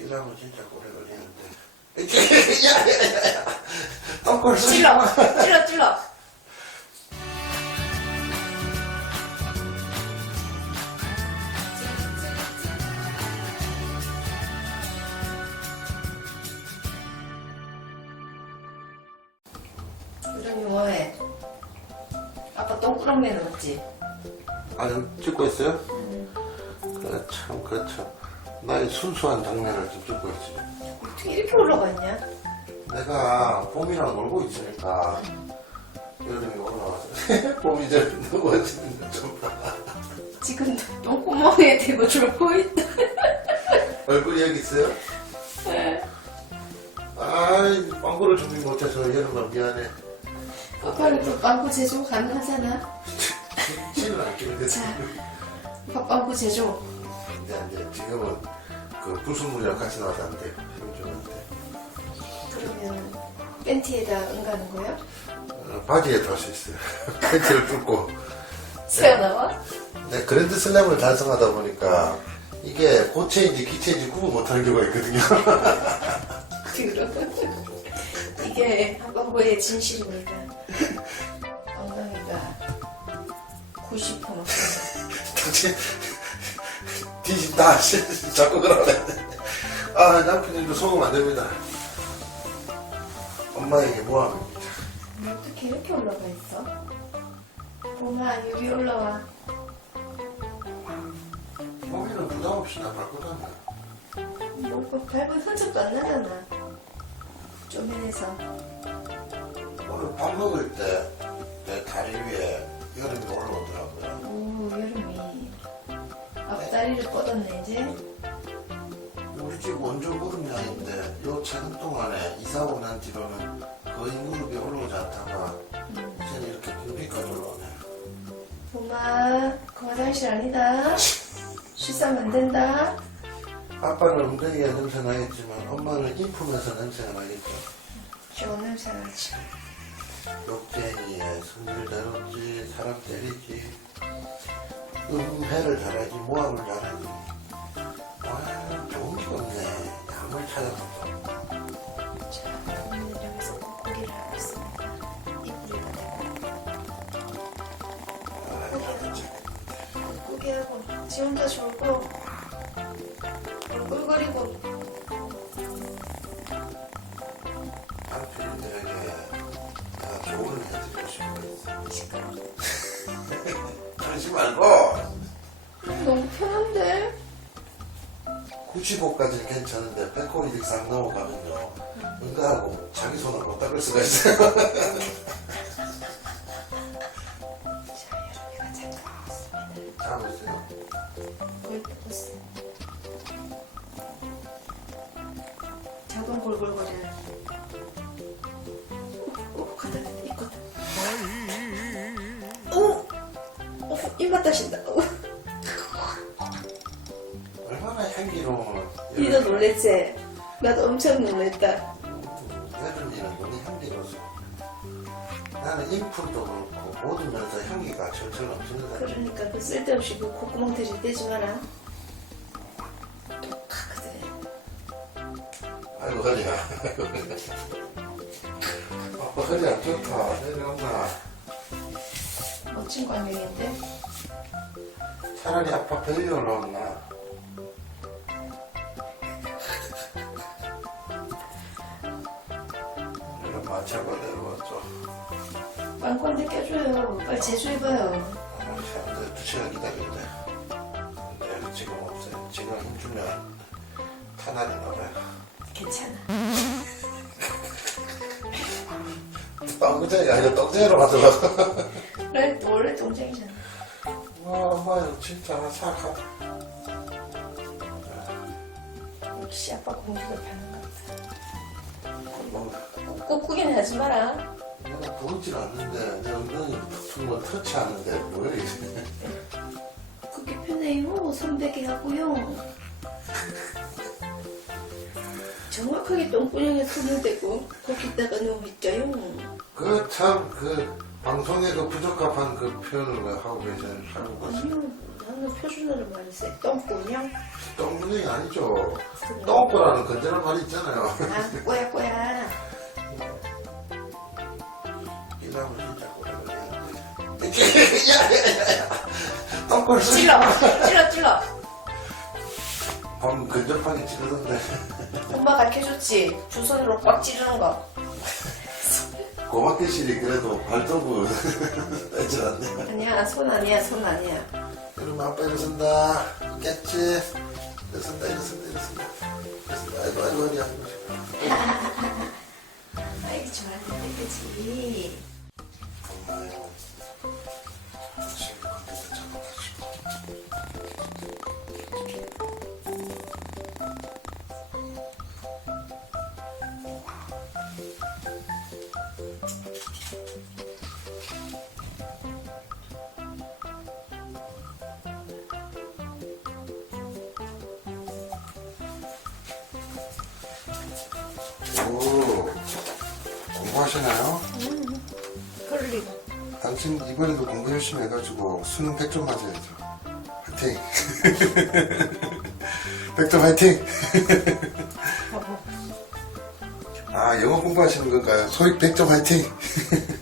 이러면 진짜 오래 걸리는데. 야야야야. 똥꼬를 쏘지 찔러, 마. 찔러, 찔러. 유정이 뭐해? 아빠 똥꾸렁내 넣었지? 아니 찍고 있어요? 그래 참 그렇죠. 나의 순수한 장면을 좀 찍고 있지. 어떻게 이렇게 올라가 있냐? 내가 봄이랑 놀고 있으니까 여름이 올라와서 봄이 이제 좀 봐. 지금 똥구멍에 대고 졸고 있다. 얼굴이 여기 있어요? 네. 아이 빵구를 준비 못해서 여름아 미안해. 아빠는 또 빵구 제조 가능하잖아. 치는 않기는 자. 아빠 빵구 제조. 근데 안 돼. 지금은 그 불순물이랑 같이 안 돼. 그러면 팬티에다 응가는 거야? 어, 바지에 달수 있어요. 팬티를 뚫고. 새어나와? 네, 그랜드 슬램을 달성하다 보니까 이게 고체인지 기체인지 구분 못하는 경우가 있거든요. 그럼 이게 한방구의 진실입니다. 엉덩이가 90% 먹습니다. 당신 뒤진다. 자꾸 그러네. 아, 남편님도 속으면 안 됩니다. 엄마에게 모함입니다. 어떻게 이렇게 올라가 있어? 봄아 여기 올라와. 봄이는 부담 없이 나 밟고 다녀. 뭐 밟은 흔적도 안 나잖아. 쪼매내서. 오늘 밥 먹을 때 내 다리 위에 여름이 앞 다리를 뻗었네 이제. 우리 집 원조 무릎량인데 요 최근 동안에 이사 오고 난 뒤로는 거의 무릎이 올라오지 않다가 이제는 이렇게 무릎이까지 올라오네. 봄아 그 화장실 아니다. 안 된다. 아빠는 엉덩이가 냄새 나겠지만 엄마는 인품에서 냄새가 나겠죠. 좋은 냄새 나지. 욕쟁이에 승질 내놓지 사람 때리지 음해를 잘하지 모함을 잘하지 와 좋은 게 없네 양을 찾아서 자, 오늘 여기서 돋보기를 하고 있습니다. 이불을 닫아. 돋보기하고 지 혼자 졸고 꿀꿀거리고 남편들에게 내가 조언을 해드리고 싶어 시끄러. 그 러지 말고 너무 편한데? 95까지는 괜찮은데 100호 이상 상 넘어가면요 응가하고 자기 손을 못 닦을 수가 있어요 자, 여름이가 잘 들어왔습니다. 자고 있어요 떴어. 자동 골골거려. 오, 다신다. 오, 얼마나 향기로운 니도 놀랬지? 나도 엄청 놀랬다. 여름이는 너무 향기로워서 나는 인품도 그렇고 모든 면에서 향기가 절절 넘치는 사람 그러니까 그 쓸데없이 그 콧구멍 들이대지 마라. 독하거든. 아이고 허리야 아빠 허리 안 좋다 내려온나 멋진 광경인데? 차라리 아빠 올라온나 이런 마차가 내려왔죠 빵건데 껴줘요. 빨리 제조해봐요. 사람들 두 시간 기다린대 근데 지금 없어요 지금 힘주면 탄환이 나와요 괜찮아. 빵구쟁이가 아니라 떡쟁이로 가더라고 그래, 원래 동생이잖아. 와 엄마 이거 진짜 사악하다 역시 아빠 공기가 변한 것 같아. 뭐, 꾹꾹이는 하지 마라. 내가 보이질 않는데 내 엉덩이를 툭툭 터치하는데 뭐야 이게 그게 편해요. 선배게 하고요. 정확하게 똥구녕에 손을 대고 거기다가 누워있자요. 그 참 그 방송에 그 부적합한 그 표현을 왜 하고 계시는 하는 거지 아니요, 나는 표준어를 많이 써. 똥구녕? 똥구녕이 아니죠 그냥 똥 꼬꼬라는 건전한 말이 있잖아요. 아, 꼬야, 꼬야. 이나무 진짜 꼬라네. 야야야야. 똥꼬를 쓰지 찔러, 마. 찔러, 찔러. 밤 근접하게 찌르던데. 엄마 가르쳐줬지? 두 손으로 꽉 찌르는 거. 고맙게실이 그래도 발도구 떼질않네. 아니야, 손 아니야, 손 아니야. 이러면 아빠 일어선다. 깼지? 일어선다, 일어선다, 일어선다. 일어선다. 아이고, 아이고, 어디야. 아이고, 좋아하는데, 그치? 엄마요. 오, 공부하시나요? 그러리고. 당신 이번에도 공부 열심히 해가지고 수능 100점 맞아야죠. 화이팅! 100점 화이팅! 여보. 아, 영어 공부하시는 건가요? 소익 100점 화이팅!